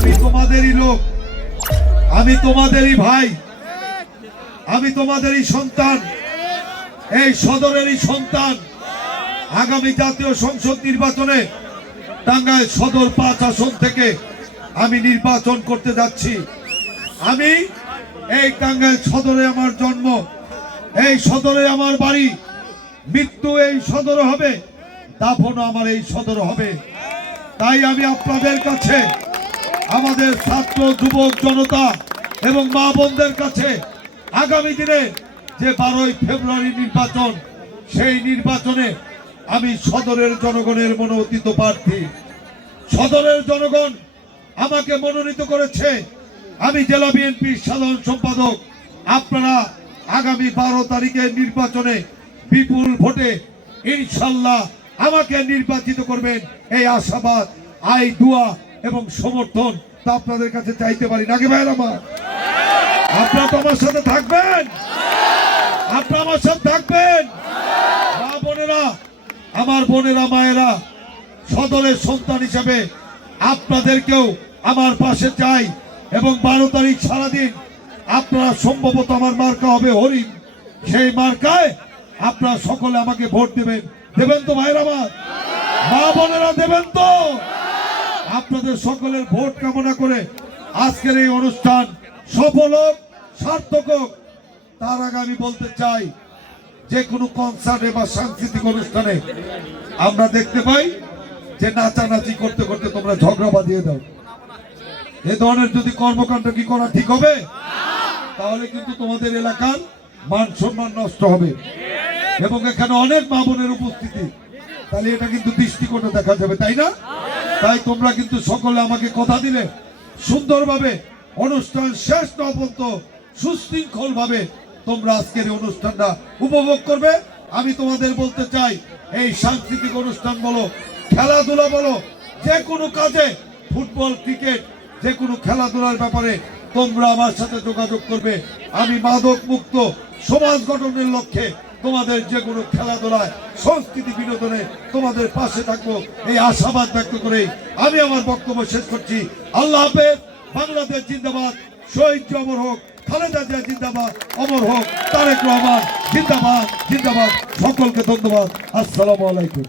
আমি তোমাদেরই লোক। আমি তোমাদেরই ভাই। আমি তোমাদেরই সন্তান। এই সদরেরই সন্তান। আগামী জাতীয় সংসদ নির্বাচনে টাঙ্গাইল সদর পাঁচ আসন থেকে আমি নির্বাচন করতে যাচ্ছি। আমি এই টাঙ্গাইল সদরে আমার জন্ম। এই সদরে আমার বাড়ি। মৃত্যু এই সদর হবে। দাফনও আমার এই সদর হবে। তাই আমি আপনাদের কাছে আমাদের ছাত্র, যুবক, জনতা এবং মা বোনদের কাছে আগামী দিনে যে বারোই ফেব্রুয়ারি নির্বাচন, সেই নির্বাচনে আমি সদরের জনগণের মনোনীত প্রার্থী। সদরের জনগণ আমাকে মনোনীত করেছে। আমি জেলা বিএনপির সাধারণ সম্পাদক। আপনারা আগামী বারো তারিখের নির্বাচনে বিপুল ভোটে ইনশাল্লাহ আমাকে নির্বাচিত করবেন। এই আশাবাদ আই দুয়া এবং সমর্থন তা আপনাদের কাছে চাইতে পারি নাকি ভাইয়ের আমার? আপনারা তো আমার সাথে থাকবেন। আপনারা আমার সাথে থাকবেন। মা বোনেরা, আমার বোনেরা, মায়েরা, সদরের সন্তান হিসেবে আপনাদেরকেও আমার পাশে চাই এবং বারো তারিখ সারাদিন আপনারা সম্ভবত আমার মার্কা হবে হরিণ। সেই মার্কায় আপনারা সকলে আমাকে ভোট দেবেন। দেবেন তো ভাইয়ের আমার? মা বোনেরা, দেবেন তো? আপনাদের সকলের ভোট কামনা করে আজকের এই অনুষ্ঠান সফল হোক, সার্থক হোক। তার আগে আমি বলতে চাই, যে কোনো কনসার্টে বা সাংস্কৃতিক অনুষ্ঠানে আমরা দেখতে পাই যে নাচানাচি করতে করতে তোমরা ঝগড়া বাঁধিয়ে দাও। এ ধরনের যদি কর্মকাণ্ড কি করা ঠিক হবে? তাহলে কিন্তু তোমাদের এলাকার মান সম্মান নষ্ট হবে। এবং এখানে অনেক মা বোনের উপস্থিতি। তাহলে এটা কিন্তু দৃষ্টিকোণে দেখা যাবে, তাই না? তাই তোমরা কিন্তু সকলে আমাকে কথা দিলে সুন্দরভাবে অনুষ্ঠান শেষ না পর্যন্ত সুশৃঙ্খল ভাবে তোমরা আজকের এই অনুষ্ঠানটা উপভোগ করবে। আমি তোমাদের বলতে চাই, এই সাংস্কৃতিক অনুষ্ঠান বলো, খেলাধুলা বলো, যে কোনো কাজে, ফুটবল, ক্রিকেট, যে কোনো খেলাধুলার ব্যাপারে তোমরা আমার সাথে যোগাযোগ করবে। আমি মাদক মুক্ত সমাজ গঠনের লক্ষ্যে তোমাদের যে কোনো খেলাধুলায়, সংস্কৃতি বিনোদনে তোমাদের পাশে থাকব এই আশাবাদ ব্যক্ত করে আমি আমার বক্তব্য শেষ করছি। আল্লাহ হাফেজ, বাংলাদেশ জিন্দাবাদ, শহীদ অমর হোক, খালেদা জিয়া জিন্দাবাদ, অমর হোক, তারেক রহমান জিন্দাবাদ জিন্দাবাদ। সকলকে ধন্যবাদ। আসসালামু আলাইকুম।